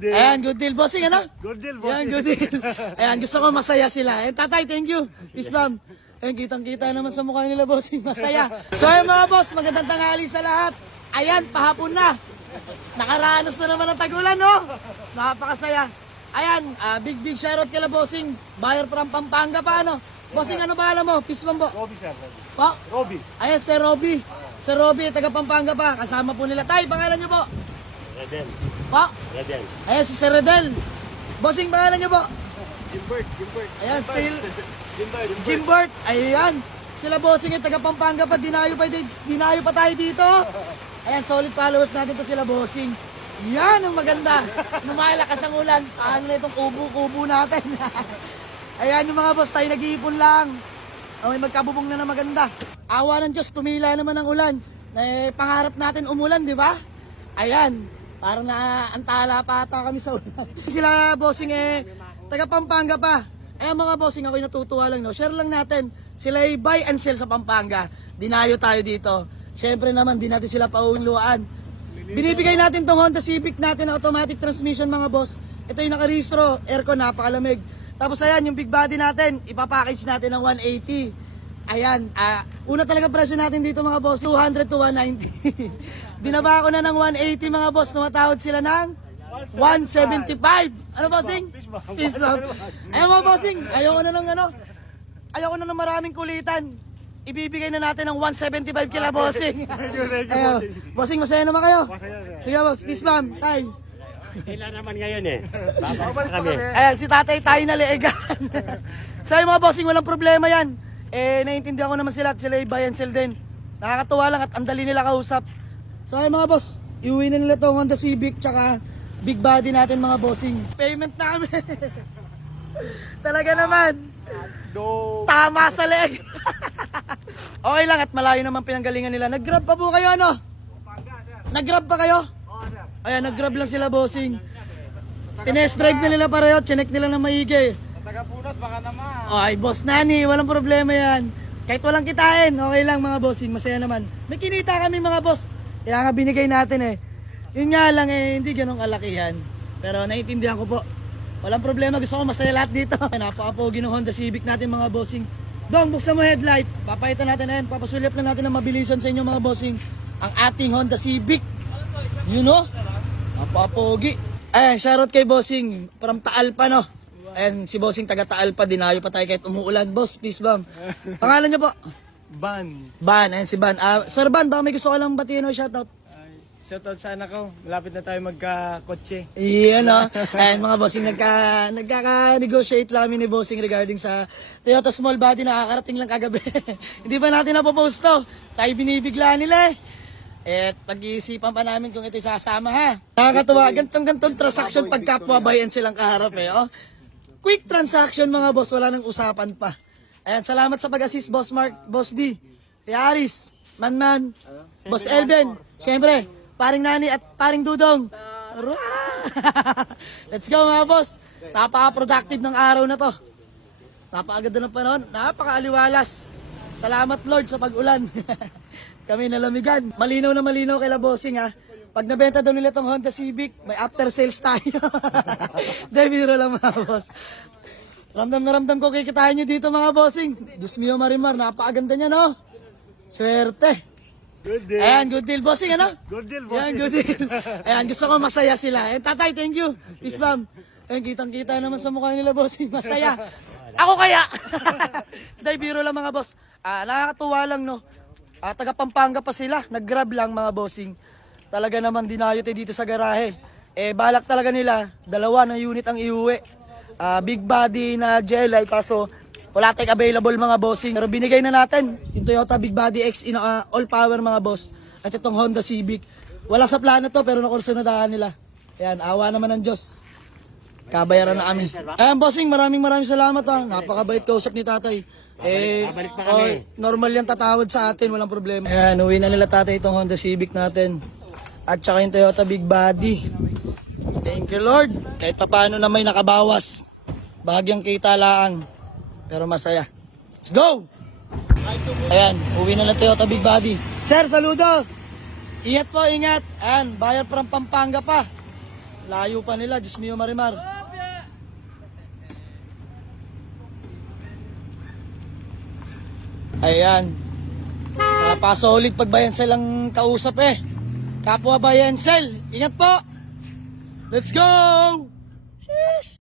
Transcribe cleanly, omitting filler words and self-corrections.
deal. Ayan, good deal. Bossing, ano? Good deal, Ayan, bossing. good deal. Ayan, gusto ko masaya sila. Ayan, tatay, thank you. Peace, ma'am. Ayan, kitang-kita naman sa mukha nila, bossing. Masaya. So, ayan mga boss, magandang tanghali sa lahat. Ayan, pahapon na. Nakaranas na naman ang tag-ulan, no? Napakasaya. Ayan, big shoutout kila bossing. Buyer from Pampanga pa, ano? Bossing, ano ba alam mo? Peace, ma'am po. Robbie, sir. Po? Robbie. Ayan, Sir Robbie. Sir Robbie, taga Pampanga pa. Kasama po nila. Tay, pangalan niyo po? Redel. Po? Redel. Ayan, si Sir Redel. Bossing, pangalan niyo po? Jimbert. Ayan, Jimbert. Jimbert. Ayan. Sila bossing yung taga Pampanga pa. Dinayo pa tayo dito. Ayan, solid followers natin to sila bossing. Yan ang maganda. Lumalakas ang ulan. Ano na itong kubo-kubo natin. Ayan yung mga boss, tayo nag-iipon lang. May magkabubong na maganda. Awa ng Diyos, tumila naman ang ulan. Pangarap natin umulan, di ba? Ayan, parang naantala pa ata kami sa ulan. Sila bossing taga Pampanga pa. Ayan mga bossing, ako'y natutuwa lang. No? Share lang natin. Sila ay buy and sell sa Pampanga. Dinayo tayo dito. Siyempre naman, di natin sila pauunluan. Binibigay natin tong Honda Civic natin na automatic transmission mga boss. Ito yung nakarehistro, aircon, napakalamig. Tapos ayan, yung big body natin, ipapackage natin ng 180. Ayan, una talaga presyo natin dito mga boss, 200 to 190. Binaba ko na ng 180 mga boss, tumatawad sila ng 175. Ano bossing? Peace love. Ayan mga bossing, ayoko na ng maraming kulitan. Ibibigay na natin ng 175 kila bossing. Thank you, Ayun, bossing. bossing, masaya naman kayo? Masaya, sir. Sige boss, peace ma'am, tay. Kailan naman ngayon eh. Babalik kami. Ayan, si tatay tayo naliigan. So yung mga bossing, walang problema yan. Naiintindihan ko naman sila at sila buy and sell din. Nakakatuwa lang at ang dali nila kausap. So yung mga boss, iuwi na nila itong Honda Civic tsaka big body natin mga bossing. Payment na kami. Talaga naman. Tama sa leg. Okay lang at malayo naman pinanggalingan nila. Nag-grab pa po kayo ano? Nag-grab pa kayo? Ayan, nag-grab lang sila bossing. Tinest drive na nila pareho, chinek nila na maigi. Taga-Punas, baka naman. Ay, boss Nani, walang problema yan. Kahit walang kitain, okay lang mga bossing, masaya naman. May kinita kami mga boss, kaya nga binigay natin eh. Yun nga lang hindi ganong kalakihan. Pero naiintindihan ko po. Walang problema, gusto ko masaya lahat dito. Napaka-pogi ng Honda Civic natin mga bossing. Dong, buksan mo headlight. Papaitan natin na yan, papasulyap na natin ng mabilisan sa inyo mga bossing. Ang ating Honda Civic. You know? Napaka-pogi. Ayan, shoutout kay bossing. From Taal pa no. Ayan, si bossing taga Taal pa, dinayo pa tayo kahit umuulan. Boss, peace bomb. Pangalan niyo po? Ban. Ban, ayan si Ban. Sir Ban, baka may gusto ka lang batiin o shoutout? Shoutout sa anak ko. Malapit na tayo magka-kotse. Iyan o. Ayan mga bossing, nagkaka-negotiate lang kami ni bossing regarding sa Toyota Small Body, nakakarating lang kagabi. Hindi pa natin napopost to. Tayo binibigla nila eh. At pag-iisipan pa namin kung ito sasama ha. Nakakatuwa, gantong transaction pag kapwa bayan silang kaharap eh. Oh. Quick transaction mga boss, wala nang usapan pa. Ayan, salamat sa pag-assist Boss Mark, Boss D, Yaris, Manman, Boss Elben, syempre, paring Nani at paring Dudong. Let's go mga boss. Napaka-productive ng araw na to. Napakaganda ng panahon, napaka-aliwalas. Salamat Lord sa pag-ulan. Kami nalamigan. Malinaw na malinaw kay La Bossing ha. Pag nabenta daw nila tong Honda Civic, may after sales tayo. Dahil biro lang mga boss. Ramdam na ramdam ko kikitain nyo dito mga bossing. Diyos mio Marimar, napakaganda niya no. Swerte. Good deal. Ayan, good deal bossing ano? Good deal, Ayan, bossing. good deal. Ayan, gusto ko masaya sila. Ayan, tatay, thank you. Peace ma'am. Ayan, kitang-kita naman sa mukha nila bossing. Masaya. Ako kaya. Dahil biro lang mga boss. Nakakatuwa lang no. Taga Pampanga pa sila, nag-grab lang mga bossing. Talaga naman dinayo tayo dito sa garahe. Balak talaga nila, 2 na unit ang iuwi. Big body na GLI, kaso wala tayong available mga bossing. Pero binigay na natin yung Toyota Big Body X in all power mga boss. At itong Honda Civic. Wala sa plano to pero nakursunadahan nila. Ayan, awa naman ng Diyos. Kabayaran na kami. Ayan bossing, maraming salamat ha. Napakabait kausap ni tatay. Babalik pa kami. Normal yan tatawad sa atin, walang problema. Ayan, uwi na nila tatay itong Honda Civic natin. At saka yung Toyota Big Body. Thank you Lord. Kahit pa paano na may nakabawas. Bahagyang kita laang. Pero masaya. Let's go! Ayan, uwi na ng Toyota Big Body. Sir, saludo! Ingat po, ingat. Ayan, buyer from Pampanga pa. Layo pa nila, Diyos mio Marimar. Ayan. Napasolid pag Bayensel ang kausap eh. Kapwa Bayensel, ingat po. Let's go! Sheesh!